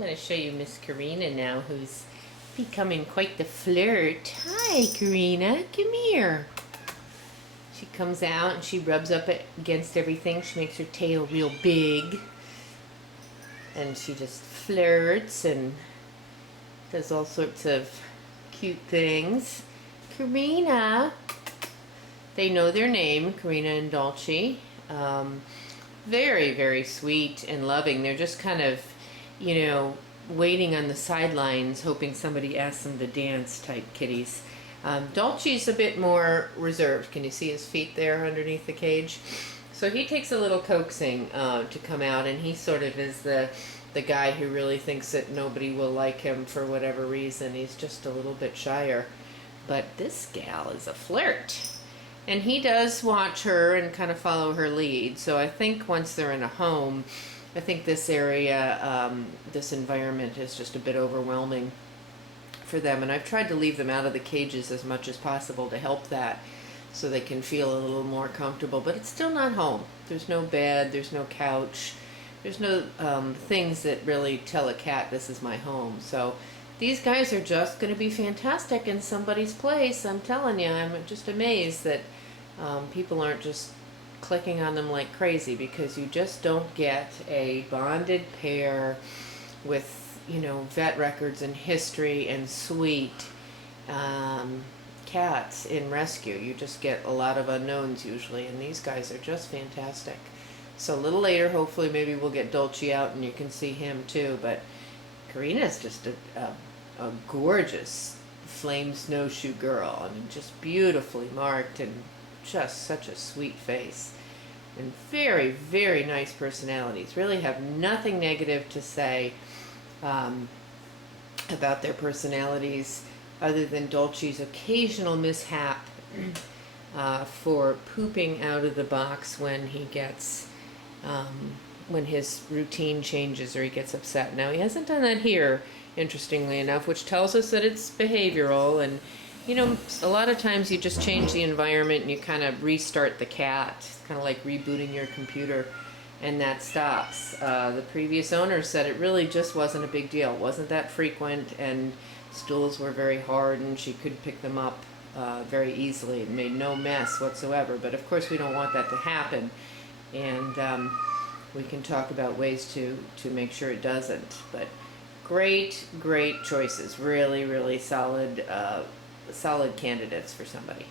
I'm going to show you Miss Karina now, who's becoming quite the flirt. Hi, Karina. Come here. She comes out and she rubs up against everything. She makes her tail real big. And she just flirts and does all sorts of cute things. Karina. They know their name, Karina and Dolce. Very, very sweet and loving. They're just kind of, you know, waiting on the sidelines, hoping somebody asks them to dance type kitties. Dolce's a bit more reserved. Can you see his feet there underneath the cage? So he takes a little coaxing to come out, and he sort of is the guy who really thinks that nobody will like him for whatever reason. He's just a little bit shyer. But this gal is a flirt. And he does watch her and kind of follow her lead. So I think once they're in a home, I think this area, this environment is just a bit overwhelming for them. And I've tried to leave them out of the cages as much as possible to help that, so they can feel a little more comfortable. But it's still not home. There's no bed, there's no couch, there's no things that really tell a cat this is my home. So these guys are just going to be fantastic in somebody's place. I'm telling you, I'm just amazed that people aren't just clicking on them like crazy, because you just don't get a bonded pair with, you know, vet records and history and sweet cats in rescue. You just get a lot of unknowns usually, and these guys are just fantastic. So a little later, hopefully, maybe we'll get Dolce out and you can see him too. But Karina's just a gorgeous flame snowshoe girl. I mean, just beautifully marked and just such a sweet face. And very, very nice personalities. Really have nothing negative to say about their personalities, other than Dolce's occasional mishap for pooping out of the box when he gets, when his routine changes or he gets upset. Now, he hasn't done that here, interestingly enough, which tells us that it's behavioral. And you know, a lot of times you just change the environment and you kind of restart the cat. It's kind of like rebooting your computer, and that stops. The previous owner said it really just wasn't a big deal. It wasn't that frequent, and stools were very hard and she could pick them up very easily. It made no mess whatsoever. But of course we don't want that to happen, and we can talk about ways to make sure it doesn't. But great choices. Really, really solid candidates for somebody.